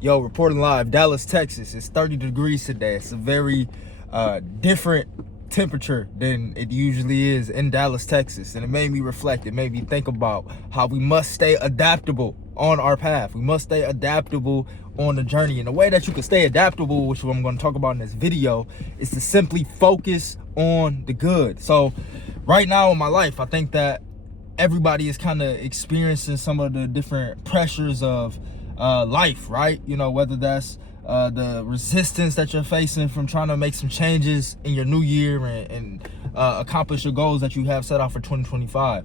Yo, reporting live, Dallas, Texas. It's 30 degrees today. It's a very different temperature than it usually is in Dallas, Texas. And it made me reflect. It made me think about how we must stay adaptable on our path. We must stay adaptable on the journey. And the way that you can stay adaptable, which I'm going to talk about in this video, is to simply focus on the good. So right now in my life, I think that everybody is kind of experiencing some of the different pressures of life, right? You know, whether that's the resistance that you're facing from trying to make some changes in your new year and accomplish your goals that you have set out for 2025.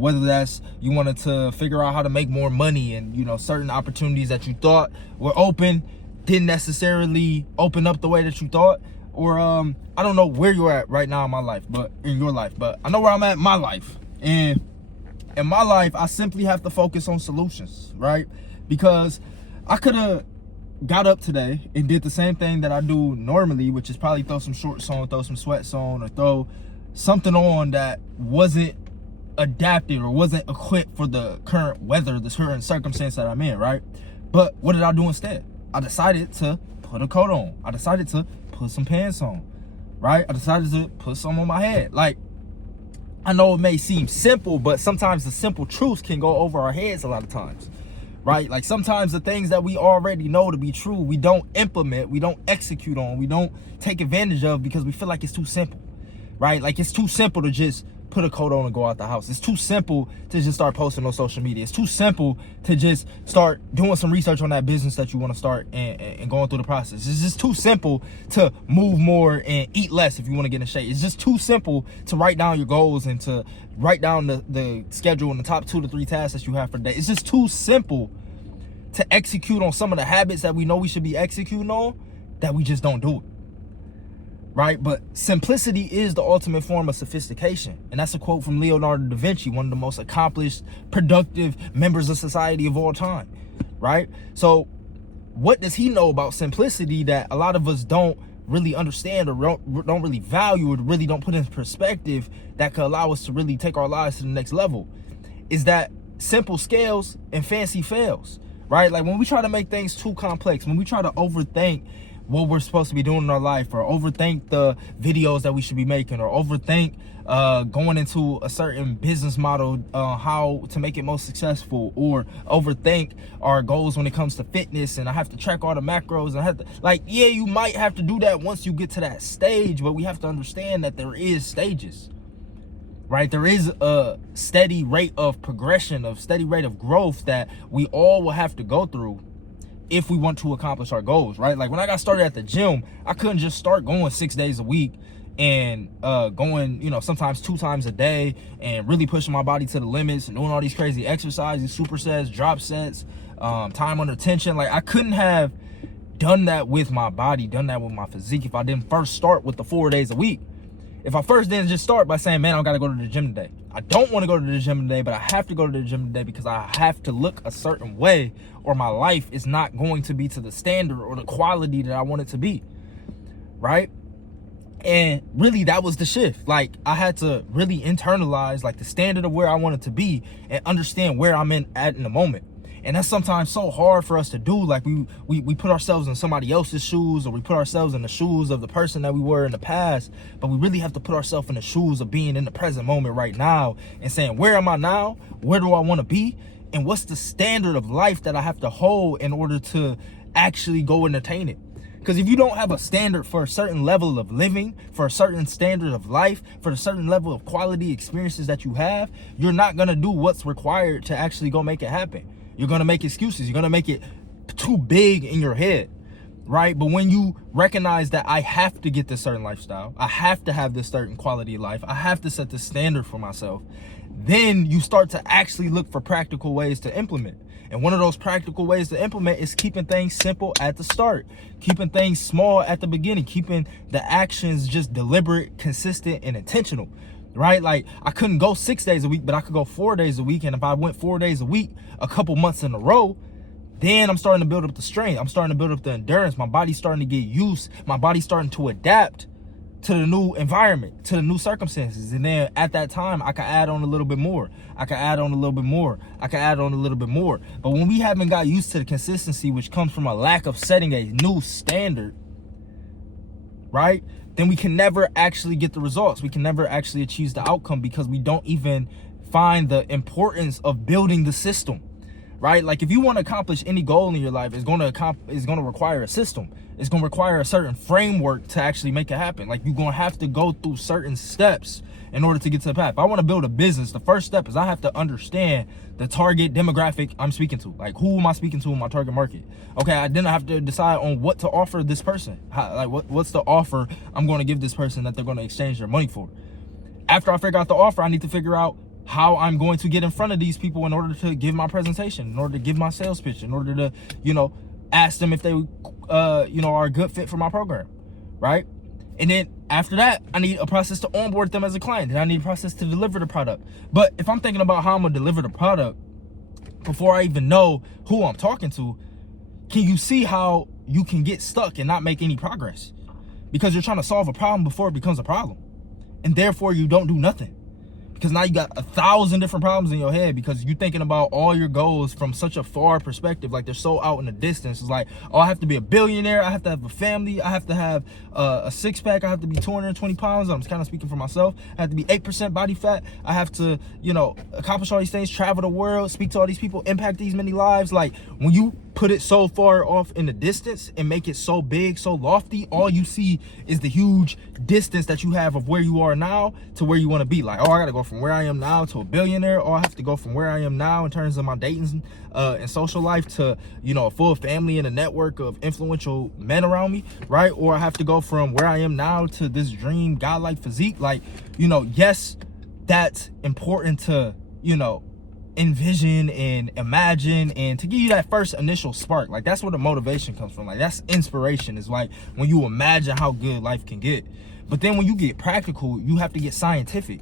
Whether that's you wanted to figure out how to make more money, and you know, certain opportunities that you thought were open didn't necessarily open up the way that you thought. Or I don't know where you're at right now in my life, but in your life, but I know where I'm at in my life. And in my life, I simply have to focus on solutions, right? Because I could have got up today and did the same thing that I do normally, which is probably throw some shorts on, throw some sweats on, or throw something on that wasn't adapted or wasn't equipped for the current weather, the current circumstance that I'm in, right? But what did I do instead? I decided to put a coat on. I decided to put some pants on, right? I decided to put some on my head. Like, I know it may seem simple, but sometimes the simple truths can go over our heads a lot of times, right? Like sometimes the things that we already know to be true, we don't implement, we don't execute on, we don't take advantage of because we feel like it's too simple, right? Like it's too simple to just put a coat on and go out the house. It's too simple to just start posting on social media. It's too simple to just start doing some research on that business that you want to start and going through the process. It's just too simple to move more and eat less if you want to get in shape. It's just too simple to write down your goals and to write down the schedule and the top 2 to 3 tasks that you have for the day. It's just too simple to execute on some of the habits that we know we should be executing on, that we just don't do it. Right? But simplicity is the ultimate form of sophistication. And that's a quote from Leonardo da Vinci, one of the most accomplished, productive members of society of all time. Right? So what does he know about simplicity that a lot of us don't really understand or don't really value or really don't put in perspective that could allow us to really take our lives to the next level? Is that simple scales and fancy fails. Right? Like when we try to make things too complex, when we try to overthink what we're supposed to be doing in our life, or overthink the videos that we should be making, or overthink going into a certain business model, how to make it most successful, or overthink our goals when it comes to fitness, and I have to track all the macros, and I have to, like, yeah, you might have to do that once you get to that stage, but we have to understand that there is stages, right? There is a steady rate of progression, of steady rate of growth that we all will have to go through if we want to accomplish our goals, right? Like when I got started at the gym, I couldn't just start going 6 days a week and going, you know, sometimes 2 times a day and really pushing my body to the limits and doing all these crazy exercises, supersets, drop sets, time under tension. Like I couldn't have done that with my body, done that with my physique if I didn't first start with the 4 days a week. If I first didn't just start by saying, man, I gotta go to the gym today. I don't want to go to the gym today, but I have to go to the gym today because I have to look a certain way or my life is not going to be to the standard or the quality that I want it to be, right? And really that was the shift. Like I had to really internalize like the standard of where I wanted to be and understand where I'm at in the moment. And that's sometimes so hard for us to do. Like we put ourselves in somebody else's shoes, or we put ourselves in the shoes of the person that we were in the past, but we really have to put ourselves in the shoes of being in the present moment right now and saying, where am I now? Where do I want to be? And what's the standard of life that I have to hold in order to actually go and attain it? Because if you don't have a standard for a certain level of living, for a certain standard of life, for a certain level of quality experiences that you have, you're not going to do what's required to actually go make it happen. You're going to make excuses. You're going to make it too big in your head, right? But when you recognize that I have to get this certain lifestyle, I have to have this certain quality of life, I have to set this standard for myself, then you start to actually look for practical ways to implement. And one of those practical ways to implement is keeping things simple at the start, keeping things small at the beginning, keeping the actions just deliberate, consistent, and intentional. Right? Like I couldn't go 6 days a week, but I could go 4 days a week. And if I went 4 days a week, a couple months in a row, then I'm starting to build up the strength. I'm starting to build up the endurance. My body's starting to get used. My body's starting to adapt to the new environment, to the new circumstances. And then at that time, I could add on a little bit more. I could add on a little bit more. I could add on a little bit more. But when we haven't got used to the consistency, which comes from a lack of setting a new standard, right? Then we can never actually get the results. We can never actually achieve the outcome because we don't even find the importance of building the system, right? Like if you want to accomplish any goal in your life, it's going to require a system. It's going to require a certain framework to actually make it happen. Like you're going to have to go through certain steps in order to get to the path. If I want to build a business, the first step is I have to understand the target demographic I'm speaking to. Like who am I speaking to in my target market? Okay, then I have to decide on what to offer this person. What's the offer I'm going to give this person that they're going to exchange their money for? After I figure out the offer, I need to figure out how I'm going to get in front of these people in order to give my presentation, in order to give my sales pitch, in order to, ask them if they, are a good fit for my program, right? And then after that, I need a process to onboard them as a client. Then I need a process to deliver the product. But if I'm thinking about how I'm gonna deliver the product before I even know who I'm talking to, can you see how you can get stuck and not make any progress? Because you're trying to solve a problem before it becomes a problem. And therefore you don't do nothing. Because now you got 1,000 different problems in your head because you're thinking about all your goals from such a far perspective. Like they're so out in the distance. It's like, oh, I have to be a billionaire. I have to have a family. I have to have a six pack. I have to be 220 pounds. I'm kind of speaking for myself. I have to be 8% body fat. I have to, accomplish all these things, travel the world, speak to all these people, impact these many lives. Like when you put it so far off in the distance and make it so big, so lofty, all you see is the huge distance that you have of where you are now to where you want to be. Like, oh, I gotta go from where I am now to a billionaire, or I have to go from where I am now in terms of my dating and social life to, a full family and a network of influential men around me, right? Or I have to go from where I am now to this dream godlike physique. Like, yes, that's important to, envision and imagine and to give you that first initial spark. Like that's where the motivation comes from. Like that's inspiration, is like when you imagine how good life can get. But then when you get practical, you have to get scientific.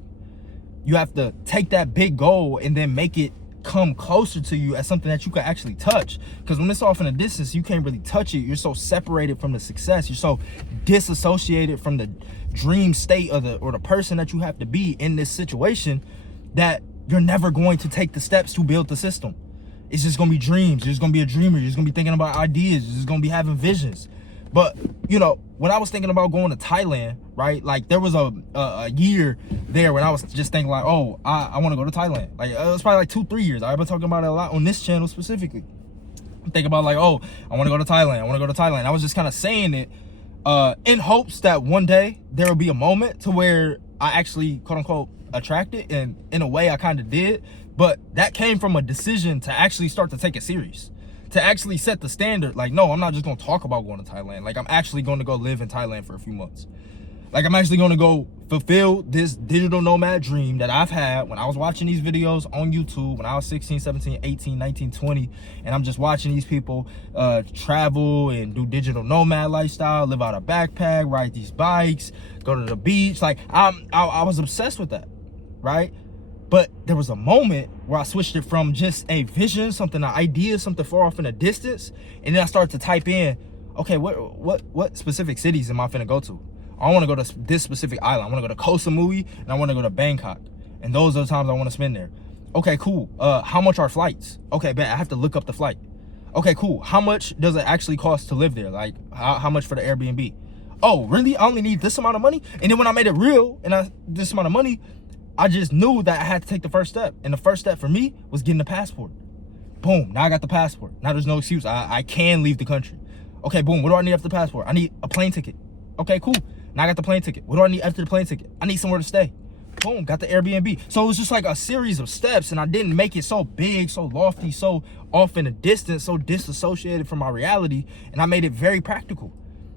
You have to take that big goal and then make it come closer to you as something that you can actually touch. Because when it's off in a distance, you can't really touch it. You're so separated from the success. You're so disassociated from the dream state or the person that you have to be in this situation that you're never going to take the steps to build the system. It's just gonna be dreams. You're just gonna be a dreamer. You're just gonna be thinking about ideas. You're just gonna be having visions. But when I was thinking about going to Thailand, right? Like there was a year there when I was just thinking like, oh, I want to go to Thailand. Like it was probably like 2-3 years. I've been talking about it a lot on this channel specifically. I'm thinking about like, oh, I want to go to Thailand. I want to go to Thailand. I was just kind of saying it in hopes that one day there will be a moment to where I actually, quote unquote, attracted, and in a way I kind of did. But that came from a decision to actually start to take it serious, to actually set the standard. Like, no, I'm not just gonna talk about going to Thailand. Like I'm actually going to go live in Thailand for a few months. Like I'm actually going to go fulfill this digital nomad dream that I've had when I was watching these videos on YouTube when I was 16, 17, 18, 19, 20. And I'm just watching these people travel and do digital nomad lifestyle, live out a backpack, ride these bikes, go to the beach. Like I was obsessed with that, right? But there was a moment where I switched it from just a vision, something, an idea, something far off in the distance. And then I started to type in, okay, what specific cities am I finna go to? I want to go to this specific island. I want to go to Koh Samui and I want to go to Bangkok. And those are the times I want to spend there. Okay, cool. How much are flights? Okay, bet I have to look up the flight. Okay, cool. How much does it actually cost to live there? Like how much for the Airbnb? Oh, really? I only need this amount of money? And then when I made it real and this amount of money, I just knew that I had to take the first step. And the first step for me was getting the passport. Boom, now I got the passport. Now there's no excuse. I can leave the country. Okay, boom, what do I need after the passport? I need a plane ticket. Okay, cool. Now I got the plane ticket. What do I need after the plane ticket? I need somewhere to stay. Boom, got the Airbnb. So it was just like a series of steps, and I didn't make it so big, so lofty, so off in the distance, so disassociated from my reality. And I made it very practical.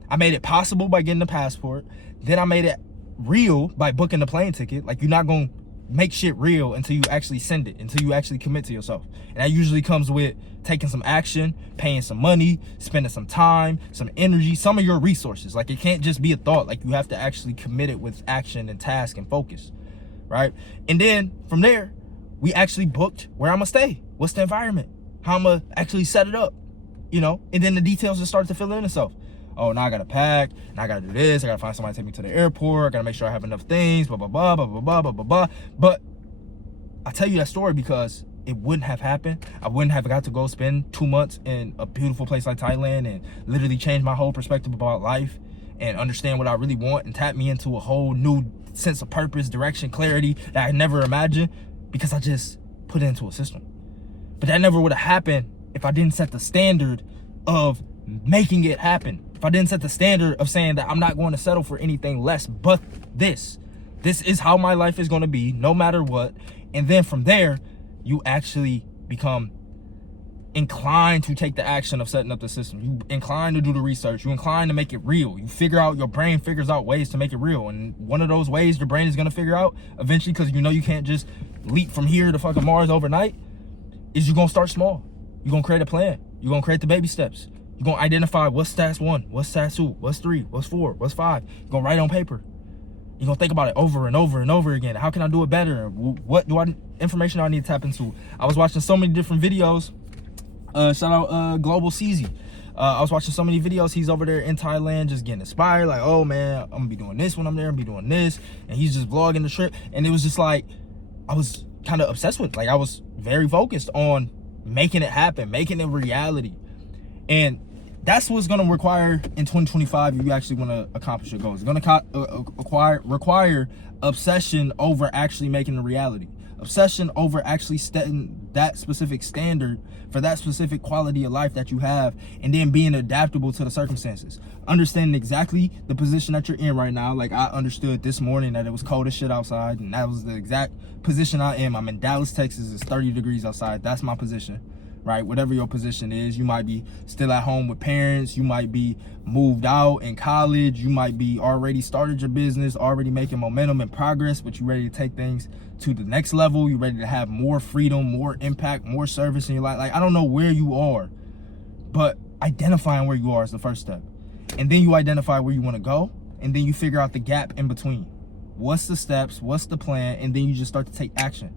I made it possible by getting the passport. Then I made it real by booking the plane ticket. Like you're not gonna make shit real until you actually send it, until you actually commit to yourself. And that usually comes with taking some action, paying some money, spending some time, some energy, some of your resources. Like it can't just be a thought. Like you have to actually commit it with action and task and focus, right? And then from there, we actually booked where I'm gonna stay. What's the environment? How I'm gonna actually set it up, and then the details just start to fill in itself. Oh, now I gotta pack, and I gotta do this, I gotta find somebody to take me to the airport, I gotta make sure I have enough things, blah, blah, blah, blah, blah, blah, blah, blah, blah. But I tell you that story because it wouldn't have happened. I wouldn't have got to go spend 2 months in a beautiful place like Thailand and literally change my whole perspective about life and understand what I really want and tap me into a whole new sense of purpose, direction, clarity that I never imagined because I just put it into a system. But that never would have happened if I didn't set the standard of making it happen. If I didn't set the standard of saying that I'm not going to settle for anything less but this. This is how my life is going to be, no matter what. And then from there, you actually become inclined to take the action of setting up the system. You inclined to do the research. You inclined to make it real. You figure out, your brain figures out ways to make it real. And one of those ways your brain is going to figure out eventually, because you know you can't just leap from here to fucking Mars overnight, is you're going to start small. You're going to create a plan. You're going to create the baby steps. You're going to identify what's task 1, what's task 2, what's 3, what's 4, what's 5. You're going to write it on paper. You're going to think about it over and over and over again. How can I do it better? What information do I need to tap into? I was watching so many different videos. Shout out Global CZ. I was watching so many videos. He's over there in Thailand just getting inspired. Like, oh man, I'm going to be doing this when I'm there. I'm going to be doing this. And he's just vlogging the trip. And it was just like, I was kind of obsessed with it. Like, I was very focused on making it happen, making it reality. And that's what's going to require in 2025 if you actually want to accomplish your goals. It's going to require obsession over actually making a reality. Obsession over actually setting that specific standard for that specific quality of life that you have, and then being adaptable to the circumstances. Understanding exactly the position that you're in right now. Like, I understood this morning that it was cold as shit outside, and that was the exact position I am. I'm in Dallas, Texas. It's 30 degrees outside. That's my position. Right? Whatever your position is, you might be still at home with parents, you might be moved out in college, you might be already started your business, already making momentum and progress, but you ready to take things to the next level. You ready to have more freedom, more impact, more service in your life. Like, I don't know where you are, but identifying where you are is the first step. And then you identify where you want to go, and then you figure out the gap in between. What's the steps? What's the plan? And then you just start to take action.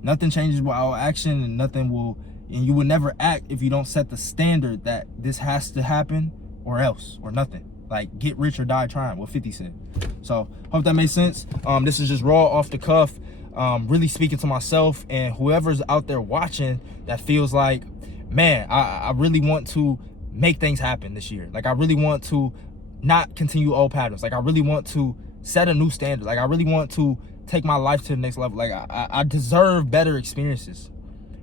Nothing changes without action, and nothing will. And you will never act if you don't set the standard that this has to happen or else or nothing. Like, get rich or die trying, what 50 said. So, hope that makes sense. This is just raw, off the cuff, really speaking to myself and whoever's out there watching that feels like, man, I really want to make things happen this year. Like, I really want to not continue old patterns. Like, I really want to set a new standard. Like, I really want to take my life to the next level. Like, I deserve better experiences.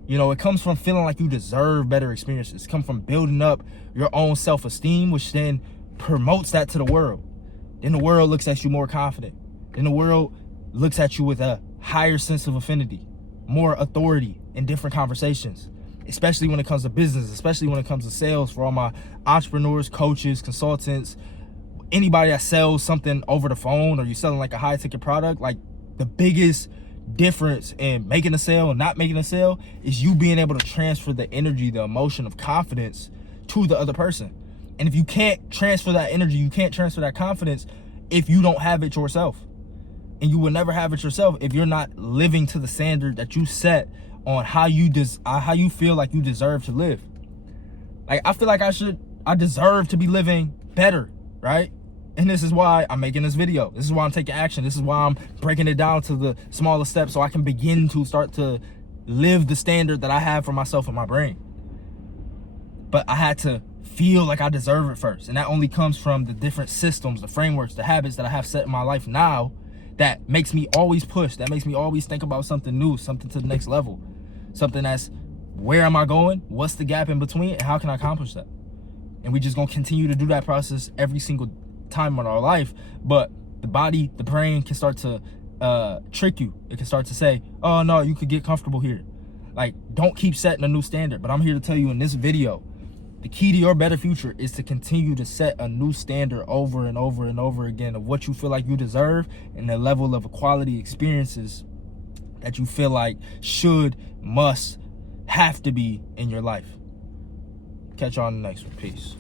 You know, it comes from feeling like you deserve better experiences. It comes from building up your own self-esteem, which then promotes that to the world. Then the world looks at you more confident. Then the world looks at you with a higher sense of affinity, more authority in different conversations, especially when it comes to business, especially when it comes to sales. For all my entrepreneurs, coaches, consultants, anybody that sells something over the phone, or you're selling like a high-ticket product, like, the biggest difference in making a sale and not making a sale is you being able to transfer the energy, the emotion of confidence to the other person. And if you can't transfer that energy, you can't transfer that confidence if you don't have it yourself. And you will never have it yourself if you're not living to the standard that you set on how you feel like you deserve to live. Like, I feel like I deserve to be living better, right? And this is why I'm making this video. This is why I'm taking action. This is why I'm breaking it down to the smaller steps so I can begin to start to live the standard that I have for myself in my brain. But I had to feel like I deserve it first. And that only comes from the different systems, the frameworks, the habits that I have set in my life now that makes me always push, that makes me always think about something new, something to the next level. Something that's, where am I going? What's the gap in between? And how can I accomplish that? And we just gonna continue to do that process every single time in our life. But the body, the brain can start to trick you. It can start to say, oh no, you could get comfortable here. Like, don't keep setting a new standard. But I'm here to tell you in this video, the key to your better future is to continue to set a new standard over and over and over again of what you feel like you deserve and the level of quality experiences that you feel like should, must, have to be in your life. Catch you on the next one. Peace.